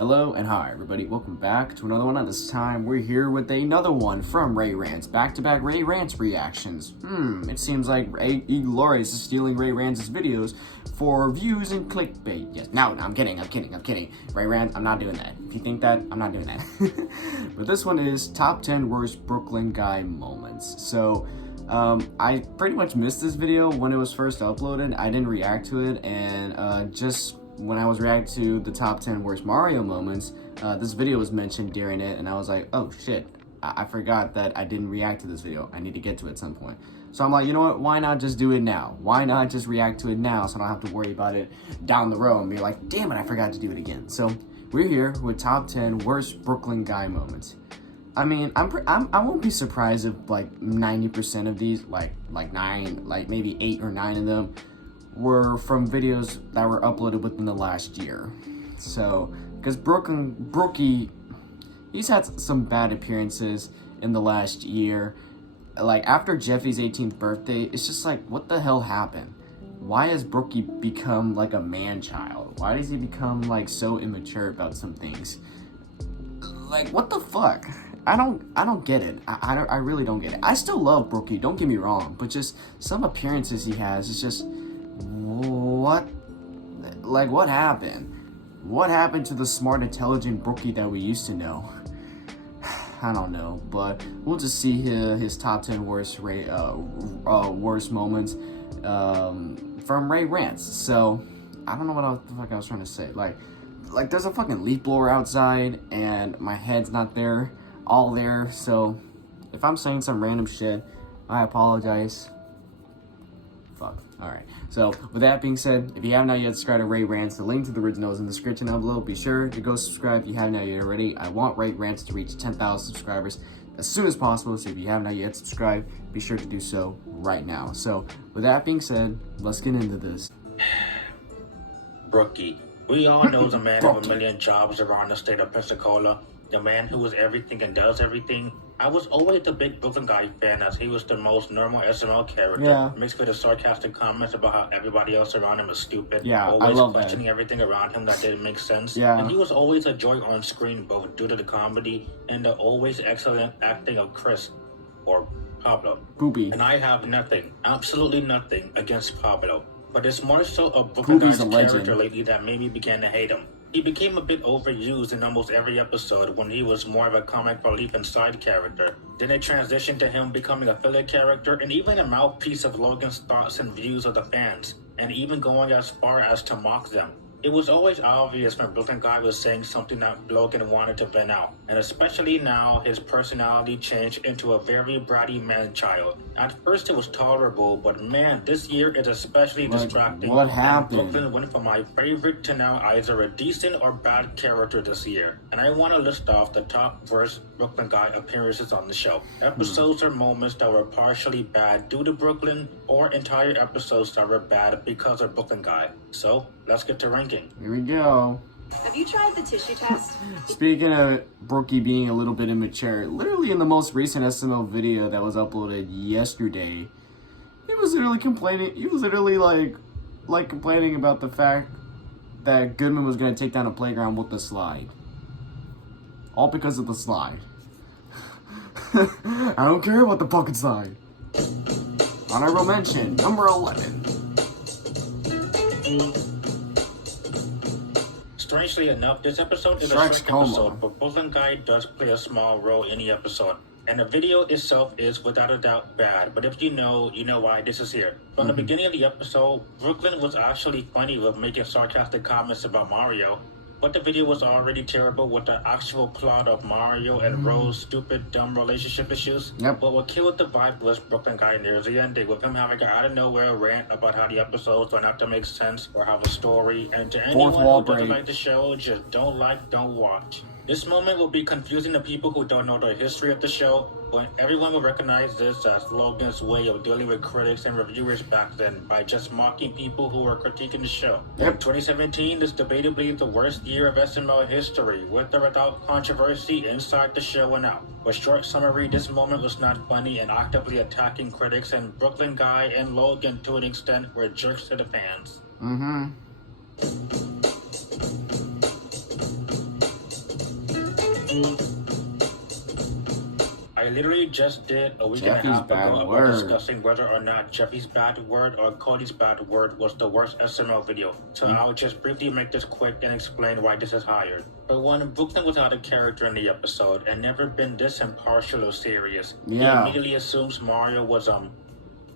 Hello and hi everybody, welcome back to another one, and this time we're here with another one from Ray Rants, back-to-back Ray Rants reactions. It seems like llll is stealing Ray Rants' videos for views and clickbait. Yes, no, I'm kidding. Ray Rants, I'm not doing that. If you think that, I'm not doing that. But this one is top 10 worst Brooklyn guy moments. So, I pretty much missed this video when it was first uploaded. I didn't react to it, and just when I was reacting to the top 10 worst Mario moments, this video was mentioned during it, and I was like, oh shit, I forgot that I didn't react to this video. I need to get to it at some point. So I'm like, you know what, why not just do it now? Why not just react to it now so I don't have to worry about it down the road and be like, damn it, I forgot to do it again. So we're here with top 10 worst Brooklyn guy moments. I mean, I won't be surprised if like 90% of these, like maybe 8 or 9 of them, were from videos that were uploaded within the last year. So, because Brookie, he's had some bad appearances in the last year. Like, after Jeffy's 18th birthday, it's just like, what the hell happened? Why has Brookie become like a man-child? Why does he become like so immature about some things? Like, what the fuck? I don't get it. I really don't get it. I still love Brookie, don't get me wrong, but just some appearances he has, it's just, what? Like, what happened? What happened to the smart, intelligent Brookie that we used to know? I don't know, but we'll just see his top 10 worst moments from Ray Rants. So, I don't know what the fuck I was trying to say. Like there's a fucking leaf blower outside, and my head's not all there. So, if I'm saying some random shit, I apologize. Fuck. Alright, so with that being said, if you have not yet subscribed to Ray Rants, the link to the original is in the description down below. Be sure to go subscribe if you have not yet already. I want Ray Rants to reach 10,000 subscribers as soon as possible, so if you have not yet subscribed, be sure to do so right now. So with that being said, let's get into this. Brookie. We all know the man of a million jobs around the state of Pensacola. The man who is everything and does everything. I was always a big Brooklyn guy fan, as he was the most normal SML character, mixed with the sarcastic comments about how everybody else around him is stupid. Always questioning everything around him that didn't make sense. And he was always a joy on screen, both due to the comedy and the always excellent acting of Chris, or Pablo. Boopy. And I have nothing, absolutely nothing, against Pablo. But it's more so a Brooklyn guy's character lately that made me begin to hate him. He became a bit overused in almost every episode when he was more of a comic relief and side character. Then it transitioned to him becoming a filler character and even a mouthpiece of Logan's thoughts and views of the fans, and even going as far as to mock them. It was always obvious when Brooklyn Guy was saying something that Logan wanted to vent out, and especially now his personality changed into a very bratty man-child. At first it was tolerable, but man, this year is especially distracting. What happened? And Brooklyn went from my favorite to now either a decent or bad character this year. And I want to list off the top worst Brooklyn Guy appearances on the show. Episodes or moments that were partially bad due to Brooklyn, or entire episodes that were bad because of Brooklyn Guy. So, let's get to ranking. Here we go. Have you tried the tissue test? Speaking of Brookie being a little bit immature, literally in the most recent SML video that was uploaded yesterday, he was literally complaining. He was literally like complaining about the fact that Goodman was going to take down a playground with the slide. All because of the slide. I don't care about the fucking slide. Honorable mention, number 11. Strangely enough, this episode is a short episode, but Brooklyn Guy does play a small role in the episode. And the video itself is without a doubt bad, but if you know why this is here. From the beginning of the episode, Brooklyn was actually funny with making sarcastic comments about Mario, but the video was already terrible with the actual plot of Mario and Rose's stupid, dumb relationship issues. But what killed the vibe was Brooklyn Guy near the ending, with him having an out-of-nowhere rant about how the episodes are not to make sense or have a story, and to anyone who doesn't like the show, just don't watch. This moment will be confusing to people who don't know the history of the show, but everyone will recognize this as Logan's way of dealing with critics and reviewers back then by just mocking people who were critiquing the show. 2017 is debatably the worst year of SML history, with or without controversy inside the show and out. With short summary, this moment was not funny and actively attacking critics, and Brooklyn Guy and Logan to an extent were jerks to the fans. I literally just did a week Jeffy's and a half bad ago word. about discussing whether or not Jeffy's bad word or Cody's bad word was the worst SML video. So I'll just briefly make this quick and explain why this is higher. But one, Brooklyn was out of character in the episode and never been this impartial or serious. Yeah. He immediately assumes Mario was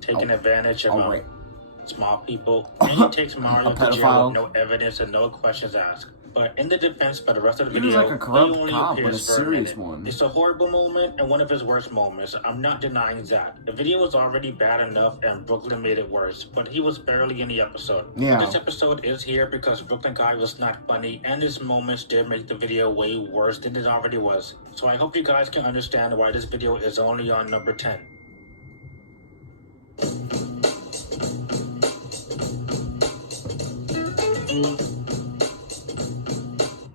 taking advantage of small people, and he takes Mario to jail with no evidence and no questions asked. But in the defense by the rest of the video, like a corrupt he only cop, but a appears for a serious minute. one. It's a horrible moment and one of his worst moments. I'm not denying that. The video was already bad enough and Brooklyn made it worse, but he was barely in the episode. Yeah. This episode is here because Brooklyn guy was not funny, and his moments did make the video way worse than it already was. So I hope you guys can understand why this video is only on number 10.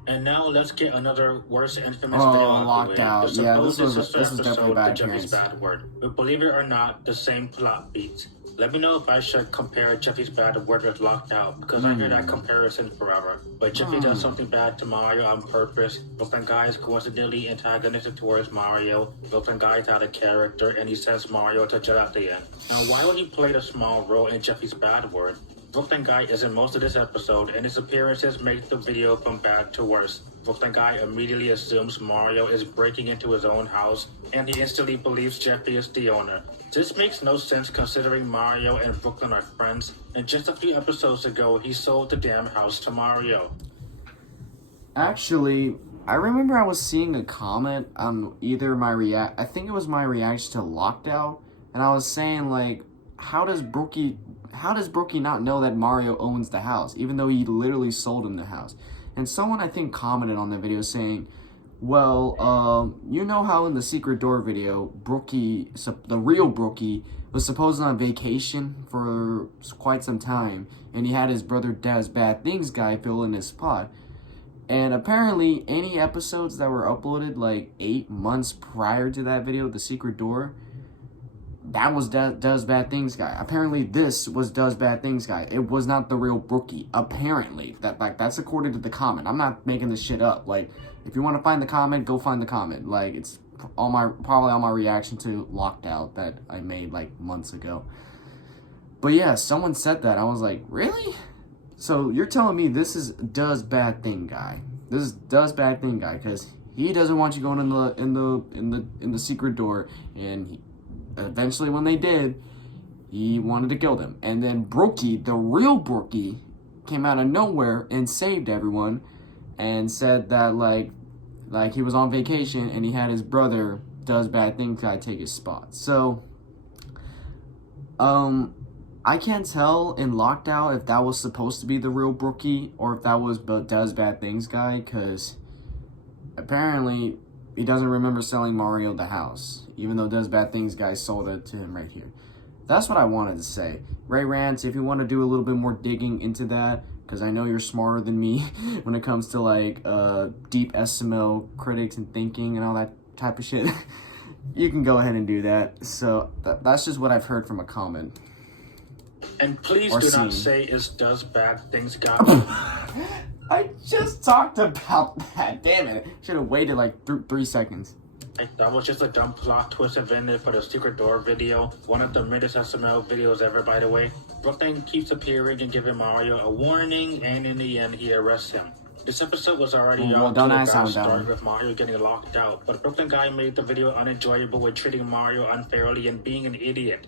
And now let's get another worse infamous video out of the way. Out. The Yeah, this supposed is sister definitely a bad Jeffy's appearance. bad word. But believe it or not, the same plot beats. Let me know if I should compare Jeffy's bad word with Locked Out, because I hear that comparison forever. But Jeffy does something bad to Mario on purpose. Brooklyn guy is coincidentally antagonistic towards Mario. Brooklyn guy is out of character, and he sends Mario to jail at the end. Now, while he played a small role in Jeffy's bad word, Brooklyn guy is in most of this episode, and his appearances make the video from bad to worse. Brooklyn guy immediately assumes Mario is breaking into his own house, and he instantly believes Jeffy is the owner. This makes no sense considering Mario and Brooklyn are friends, and just a few episodes ago, he sold the damn house to Mario. Actually, I remember I was seeing a comment on either I think it was my reaction to Locked Out, and I was saying, like, how does Brookie not know that Mario owns the house, even though he literally sold him the house? And someone, I think, commented on the video saying, well, you know how in the Secret Door video, the real Brookie, was supposedly on vacation for quite some time, and he had his brother Does Bad Things guy fill in his spot. And apparently, any episodes that were uploaded like 8 months prior to that video, The Secret Door, that was Does Bad Things guy. Apparently, this was Does Bad Things guy. It was not the real Brookie. Apparently, that's according to the comment. I'm not making this shit up. Like, if you want to find the comment, go find the comment. Like, it's probably on my reaction to Locked Out that I made like months ago. But yeah, someone said that. I was like, really? So you're telling me this is Does Bad Thing guy? This is Does Bad Thing guy because he doesn't want you going in the Secret Door, and eventually when they did, he wanted to kill them. And then Brookie, the real Brookie, came out of nowhere and saved everyone and said that like he was on vacation and he had his brother Does Bad Things guy take his spot. So I can't tell in Locked Out if that was supposed to be the real Brookie or if that was Does Bad Things guy, because apparently he doesn't remember selling Mario the house, even though Does Bad Things guy sold it to him right here. That's what I wanted to say. Ray Rants, if you want to do a little bit more digging into that, because I know you're smarter than me when it comes to like deep SML critics and thinking and all that type of shit, you can go ahead and do that. So that's just what I've heard from a comment. And please do not say it's Does Bad Things guy. I just talked about that. Damn it. Should have waited like 3 seconds. That was just a dumb plot twist invented for the Secret Door video. One of the greatest SML videos ever, by the way. Brooklyn keeps appearing and giving Mario a warning, and in the end, he arrests him. This episode was already out to a bad start with Mario getting locked out, but Brooklyn guy made the video unenjoyable with treating Mario unfairly and being an idiot.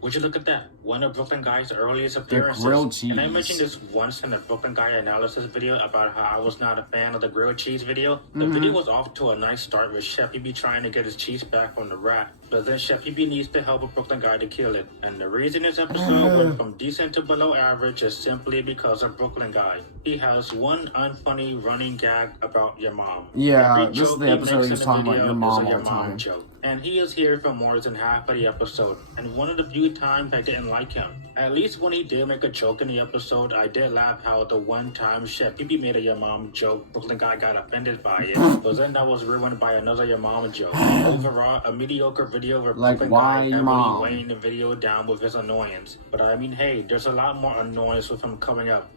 Would you look at that? One of Brooklyn Guy's earliest appearances. The grilled cheese. And I mentioned this once in the Brooklyn Guy analysis video about how I was not a fan of the grilled cheese video. The video was off to a nice start with Chef PB trying to get his cheese back from the rat. But then Chef PB needs the help of Brooklyn Guy to kill it. And the reason this episode went from decent to below average is simply because of Brooklyn Guy. He has one unfunny running gag about your mom. Yeah, Every this is the episode he was talking about your mom all the time. Joke. and he is here for more than half of the episode, and one of the few times I didn't like him. At least when he did make a joke in the episode, I did laugh how the one time Chef Pee made a your mom joke, Brooklyn guy got offended by it, but then that was ruined by another your mom joke. Overall, a mediocre video where like, Brooklyn why guy your really mom? weighing the video down with his annoyance. But I mean, hey, there's a lot more annoyance with him coming up.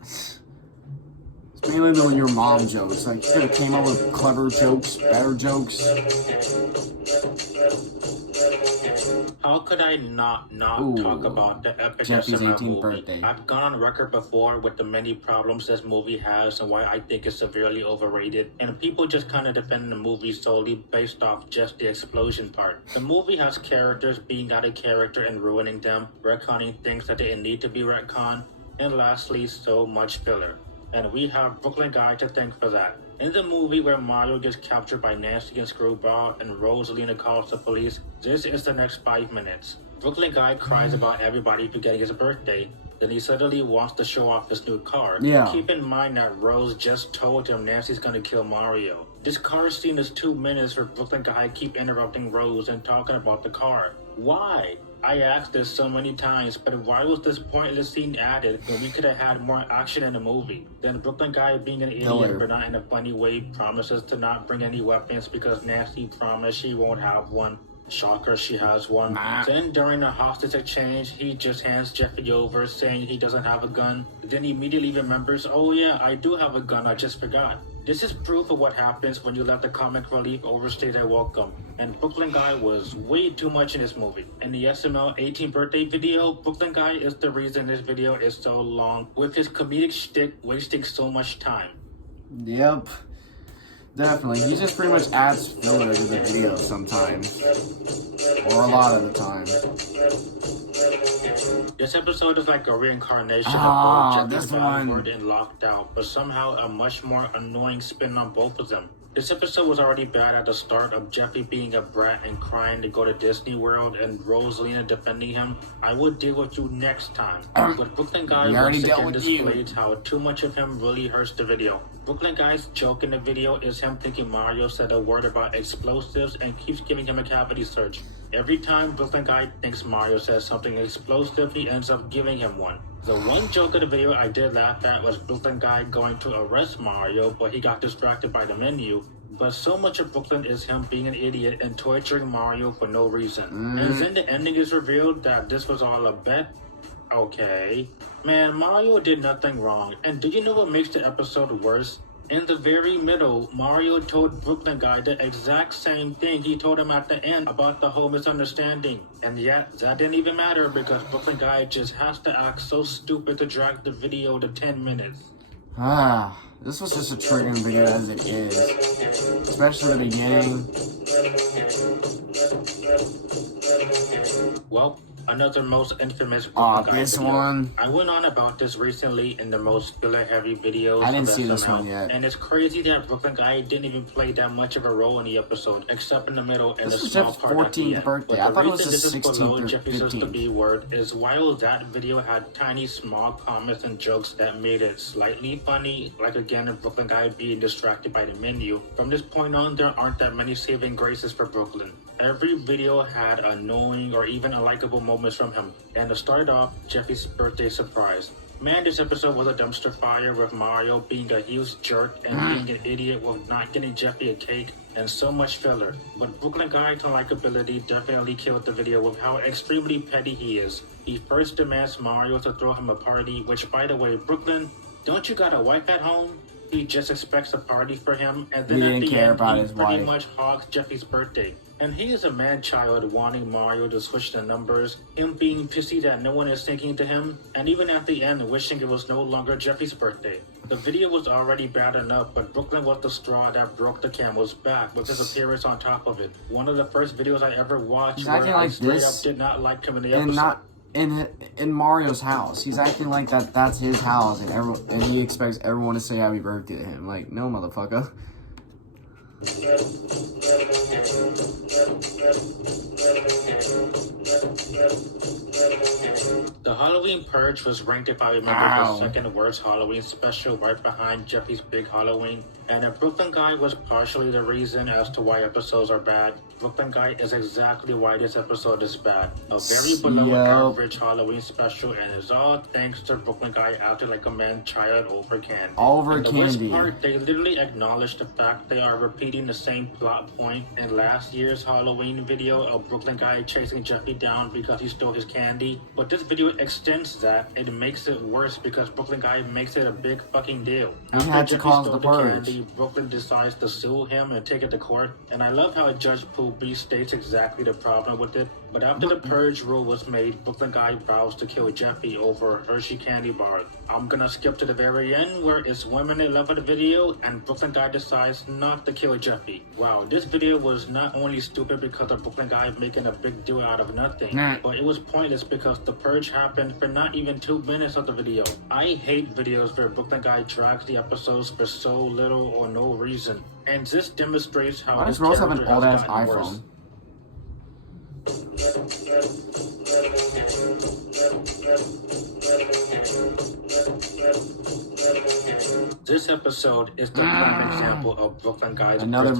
It's mainly the your mom jokes. Like, you could have came up with clever jokes, better jokes. How could I not Ooh, talk about the epic Jeffy's SML 18th movie? birthday. I've gone on record before with the many problems this movie has and why I think it's severely overrated, and people just kind of defend the movie solely based off just the explosion part. The movie has characters being out of character and ruining them, retconning things that didn't need to be retconned, and lastly, so much filler. And we have Brooklyn Guy to thank for that. In the movie where Mario gets captured by Nancy and Screwball and Rosalina calls the police, this is the next 5 minutes. Brooklyn Guy cries about everybody forgetting his birthday, then he suddenly wants to show off his new car. Yeah. Keep in mind that Rose just told him Nancy's gonna kill Mario. This car scene is 2 minutes for Brooklyn Guy keep interrupting Rose and talking about the car. Why? I asked this so many times, but why was this pointless scene added when we could have had more action in the movie? Then Brooklyn Guy, being an idiot but not in a funny way, promises to not bring any weapons because Nancy promised she won't have one. Shocker, she has one. Then during the hostage exchange, he just hands Jeffy over saying he doesn't have a gun. Then he immediately remembers, oh yeah, I do have a gun, I just forgot. This is proof of what happens when you let the comic relief overstay their welcome. And Brooklyn Guy was way too much in this movie. In the SML 18th birthday video, Brooklyn Guy is the reason this video is so long, with his comedic shtick wasting so much time. Yep. Definitely. He just pretty much adds filler to the video sometimes. Or a lot of the time. This episode is like a reincarnation of both Jeffy's this one. Backward and Locked Out, but somehow a much more annoying spin on both of them. This episode was already bad at the start of Jeffy being a brat and crying to go to Disney World and Rosalina defending him. I will deal with you next time. But Brooklyn Guy once again displays how too much of him really hurts the video. Brooklyn Guy's joke in the video is him thinking Mario said a word about explosives and keeps giving him a cavity search. Every time Brooklyn Guy thinks Mario says something explosive, he ends up giving him one. The one joke of the video I did laugh at was Brooklyn Guy going to arrest Mario, but he got distracted by the menu. But so much of Brooklyn is him being an idiot and torturing Mario for no reason. And then the ending is revealed that this was all a bet. Okay. Man, Mario did nothing wrong. And do you know what makes the episode worse? In the very middle, Mario told Brooklyn Guy the exact same thing he told him at the end about the whole misunderstanding. And yet, that didn't even matter because Brooklyn Guy just has to act so stupid to drag the video to 10 minutes. This was just a triggering video as it is. Especially the beginning. Well, another most infamous Brooklyn Guy this video. one. I went on about this recently in the most filler-heavy videos. I didn't of see SML, this one yet. And it's crazy that Brooklyn Guy didn't even play that much of a role in the episode, except in the middle and a small part at the end. This was Jeff's 14th birthday. But I thought it was the his reason this is 16th below or Jeffy says the 15th. B word is while that video had tiny small comments and jokes that made it slightly funny, like again a Brooklyn Guy being distracted by the menu, from this point on there aren't that many saving graces for Brooklyn. Every video had annoying or even unlikable moments from him. And to start off, Jeffy's birthday surprise. Man, this episode was a dumpster fire with Mario being a huge jerk and being an idiot with not getting Jeffy a cake and so much filler. But Brooklyn Guy's unlikability definitely killed the video with how extremely petty he is. He first demands Mario to throw him a party, which by the way, Brooklyn, don't you got a wife at home? He just expects a party for him, and then at the end, he pretty much hogs Jeffy's birthday. And he is a man-child wanting Mario to switch the numbers, him being pissy that no one is thinking to him, and even at the end wishing it was no longer Jeffy's birthday. The video was already bad enough, but Brooklyn was the straw that broke the camel's back with his appearance on top of it. One of the first videos I ever watched where I straight up did not like him in the episode. In Mario's house. He's acting like that's his house and he expects everyone to say happy birthday to him. Like, no, motherfucker. The Halloween Halloween Purge was ranked, if I remember, the second worst Halloween special, right behind Jeffy's Big Halloween. And a Brooklyn Guy was partially the reason as to why episodes are bad. Brooklyn Guy is exactly why this episode is bad. A very below average Halloween special, and it's all thanks to Brooklyn Guy acting like a man-child over candy. Over the candy. worst part, they literally acknowledge the fact they are repeating the same plot point in last year's Halloween video of Brooklyn Guy chasing Jeffy down because he stole his candy. But this video extends that and makes it worse because Brooklyn Guy makes it a big fucking deal. He had to cause the purge. Candy, Brooklyn decides to sue him and take it to court. And I love how Judge Poopy states exactly the problem with it. But after the purge rule was made, Brooklyn Guy vows to kill Jeffy over Hershey candy bar. I'm gonna skip to the very end where it's women in love with the video and Brooklyn Guy decides not to kill Jeffy. Wow, this video was not only stupid because of Brooklyn Guy making a big deal out of nothing, but it was pointless because the purge happened for not even 2 minutes of the video. I hate videos where Brooklyn Guy drags the episodes for so little or no reason. And this demonstrates how this girl have an old ass iPhone. This episode is the prime example of Brooklyn Guy's another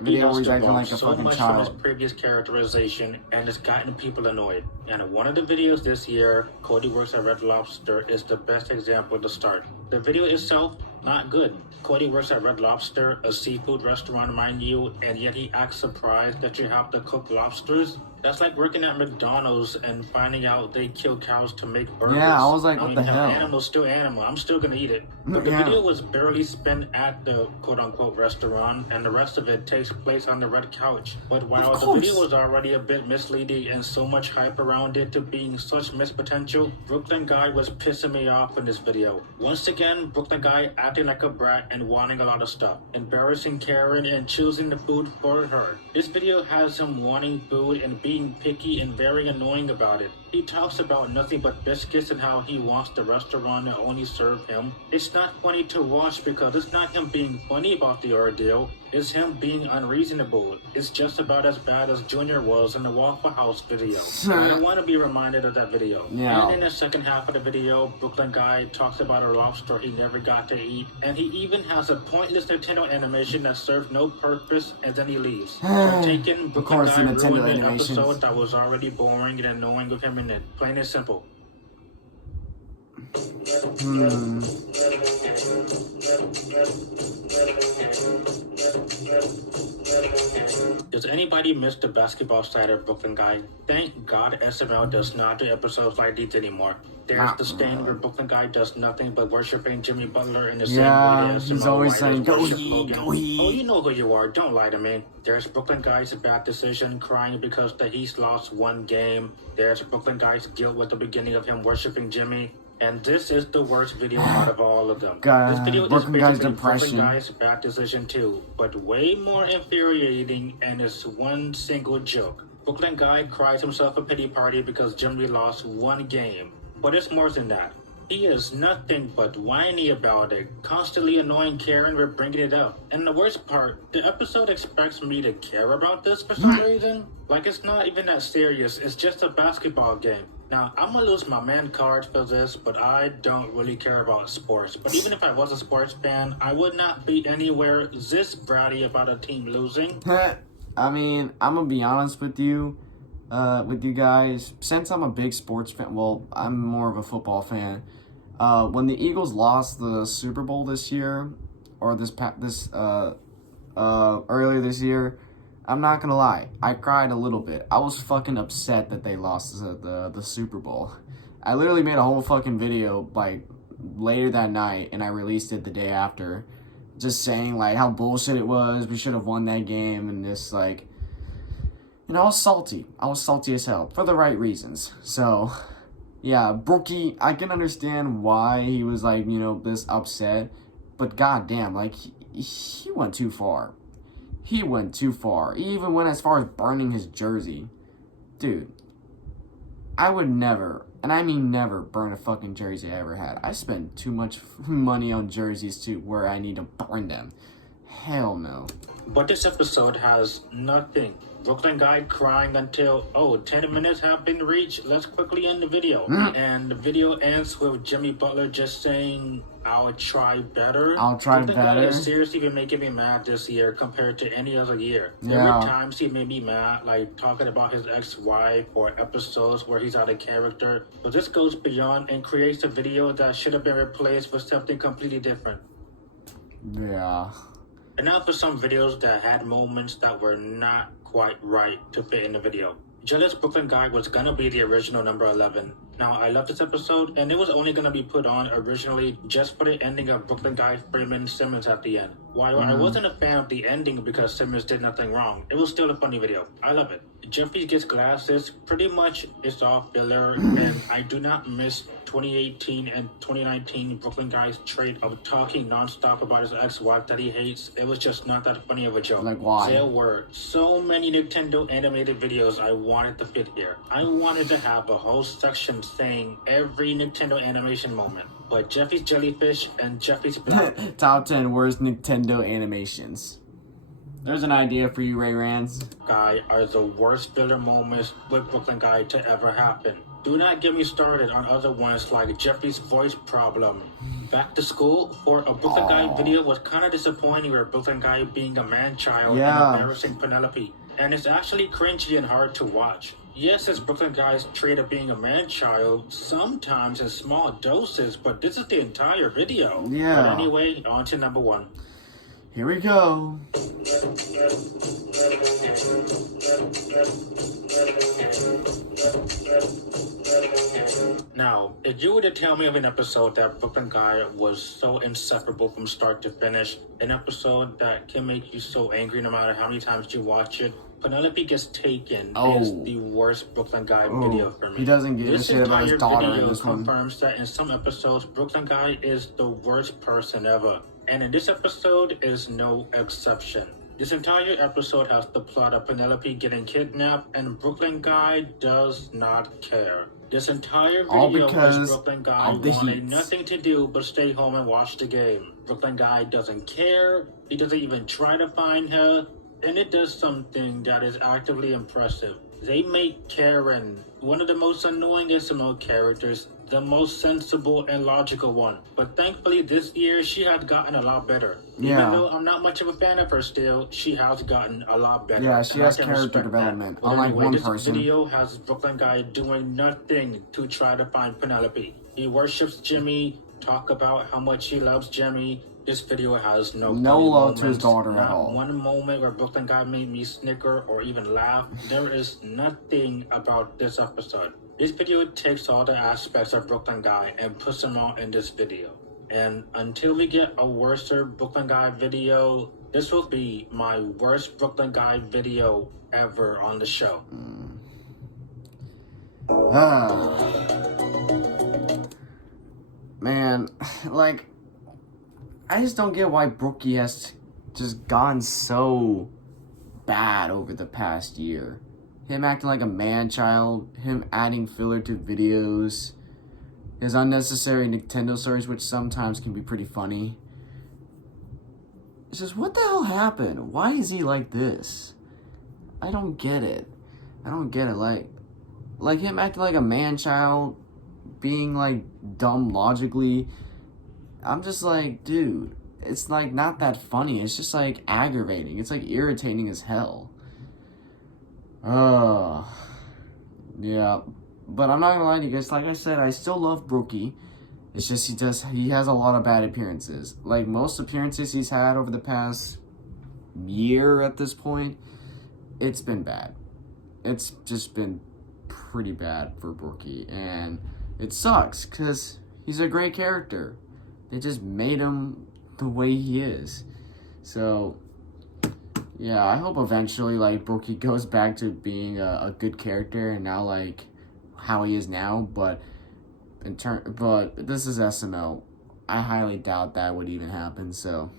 video where he's acting like a so fucking much child. from his previous characterization, and it's gotten people annoyed. And one of the videos this year, Cody Works at Red Lobster, is the best example to start. The video itself, not good. Cody works at Red Lobster, a seafood restaurant, mind you, and yet he acts surprised that you have to cook lobsters. That's like working at McDonald's and finding out they kill cows to make burgers. Yeah, I was like, what the hell? Animal's still animal. I'm still gonna eat it. But the video was barely spent at the quote-unquote restaurant, and the rest of it takes place on the red couch. But while the video was already a bit misleading and so much hype around it to being such missed potential, Brooklyn Guy was pissing me off in this video. Once again, Brooklyn Guy acting like a brat and wanting a lot of stuff, embarrassing Karen and choosing the food for her. This video has him wanting food and being picky and very annoying about it. He talks about nothing but biscuits and how he wants the restaurant to only serve him. It's not funny to watch because it's not him being funny about the ordeal, it's him being unreasonable. It's just about as bad as Junior was in the Waffle House video. I don't want to be reminded of that video. And in the second half of the video, Brooklyn Guy talks about a lobster he never got to eat, and he even has a pointless Nintendo animation that serves no purpose, and then he leaves. So taking Brooklyn Guy ruined an episode that was already boring and annoying with him in it. Plain and simple. Does anybody miss the basketball side of Brooklyn Guy? Thank God SML does not do episodes like these anymore. There's the stand where Brooklyn Guy does nothing but worshiping Jimmy Butler in the same way that SML he's always saying, go Logan. go he. Oh, you know who you are. Don't lie to me. There's Brooklyn Guy's bad decision, crying because the Heat lost one game. There's Brooklyn Guy's guilt with the beginning of him worshiping Jimmy. And this is the worst video out of all of them. This video is basically Brooklyn Guy's bad decision too, but way more infuriating, and it's one single joke. Brooklyn Guy cries himself a pity party because Jimmy lost one game. But it's more than that. He is nothing but whiny about it, constantly annoying Karen for bringing it up. And the worst part, the episode expects me to care about this for some reason. Like, it's not even that serious, it's just a basketball game. Now, I'm gonna lose my man card for this, but I don't really care about sports. But even if I was a sports fan, I would not be anywhere this bratty about a team losing. I mean, I'm gonna be honest with you guys. Since I'm a big sports fan, well, I'm more of a football fan. When the Eagles lost the Super Bowl this year, or earlier this year, I'm not gonna lie, I cried a little bit. I was fucking upset that they lost the Super Bowl. I literally made a whole fucking video like later that night, and I released it the day after, just saying like how bullshit it was. We should have won that game, and this like, you know, I was salty. I was salty as hell for the right reasons. So, yeah, Brookie, I can understand why he was like, you know, this upset, but goddamn, like he went too far. He went too far. He even went as far as burning his jersey. Dude, I would never, and I mean never, burn a fucking jersey I ever had. I spent too much money on jerseys to where I need to burn them. Hell no. But this episode has nothing. Brooklyn guy crying until, 10 minutes have been reached. Let's quickly end the video. And the video ends with Jimmy Butler just saying, I'll try better. I'll try Brooklyn better. guy has seriously been making me mad this year compared to any other year. Yeah. Every time he made me mad, like talking about his ex-wife or episodes where he's out of character. But this goes beyond and creates a video that should have been replaced with something completely different. Yeah. And now for some videos that had moments that were not quite right to fit in the video. Jealous Brooklyn Guy was gonna be the original number 11. Now, I love this episode, and it was only gonna be put on originally just for the ending of Brooklyn Guy framing Simmons at the end. While I wasn't a fan of the ending because Simmons did nothing wrong, it was still a funny video. I love it. Jeffrey gets glasses, pretty much it's all filler, and I do not miss 2018 and 2019 Brooklyn Guy's trait of talking nonstop about his ex-wife that he hates. It was just not that funny of a joke. Like, why? There were so many Nintendo animated videos I wanted to fit here. I wanted to have a whole section saying every Nintendo animation moment. But Jeffy's Jellyfish and Jeffy's Black Top 10 worst Nintendo animations. There's an idea for you, Ray Rants. Guy are the worst filler moments with Brooklyn Guy to ever happen. Do not get me started on other ones like Jeffrey's voice problem. Back to School for a Brooklyn Guy video was kind of disappointing with Brooklyn Guy being a man-child and embarrassing Penelope. And it's actually cringy and hard to watch. Yes, it's Brooklyn Guy's trait of being a man-child, sometimes in small doses, but this is the entire video. Yeah. But anyway, on to number 1. Here we go. Now, if you were to tell me of an episode that Brooklyn Guy was so inseparable from start to finish, an episode that can make you so angry no matter how many times you watch it, Penelope Gets Taken is the worst Brooklyn Guy video for me. He doesn't give a shit about his daughter in this one. Confirms that in some episodes, Brooklyn Guy is the worst person ever. And in this episode is no exception. This entire episode has the plot of Penelope getting kidnapped and Brooklyn Guy does not care. This entire video is Brooklyn Guy wanting nothing to do but stay home and watch the game. Brooklyn Guy doesn't care, he doesn't even try to find her, and it does something that is actively impressive. They make Karen one of the most annoying SML characters, the most sensible and logical one. But thankfully this year she has gotten a lot better. Yeah. Even though I'm not much of a fan of her still, she has gotten a lot better. Yeah, she has character development, unlike one person. This video has Brooklyn Guy doing nothing to try to find Penelope. He worships Jimmy, talk about how much he loves Jimmy. This video has no love to his daughter at all. Not one moment where Brooklyn Guy made me snicker or even laugh. There is nothing about this episode. This video takes all the aspects of Brooklyn Guy and puts them all in this video. And until we get a worser Brooklyn Guy video, this will be my worst Brooklyn Guy video ever on the show. Man, like, I just don't get why Brookie has just gone so bad over the past year. Him acting like a man-child, him adding filler to videos, his unnecessary Nintendo stories, which sometimes can be pretty funny. It's just, what the hell happened? Why is he like this? I don't get it. Like him acting like a man-child, being like dumb logically. I'm just like, dude, it's like not that funny. It's just like aggravating. It's like irritating as hell. Yeah. But I'm not gonna lie to you guys, like I said, I still love Brookie. It's just he has a lot of bad appearances. Like most appearances he's had over the past year at this point, it's been bad. It's just been pretty bad for Brookie, and it sucks because he's a great character. They just made him the way he is. So yeah, I hope eventually like Brookie goes back to being a good character and now like how he is now, but this is SML. I highly doubt that would even happen. So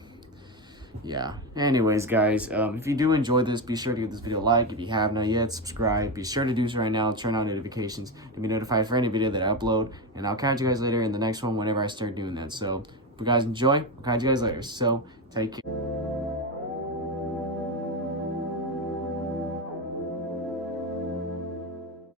yeah. Anyways, guys, if you do enjoy this, be sure to give this video a like. If you have not yet, subscribe. Be sure to do so right now. Turn on notifications to be notified for any video that I upload. And I'll catch you guys later in the next one whenever I start doing that. So if you guys enjoy, I'll catch you guys later. So take care.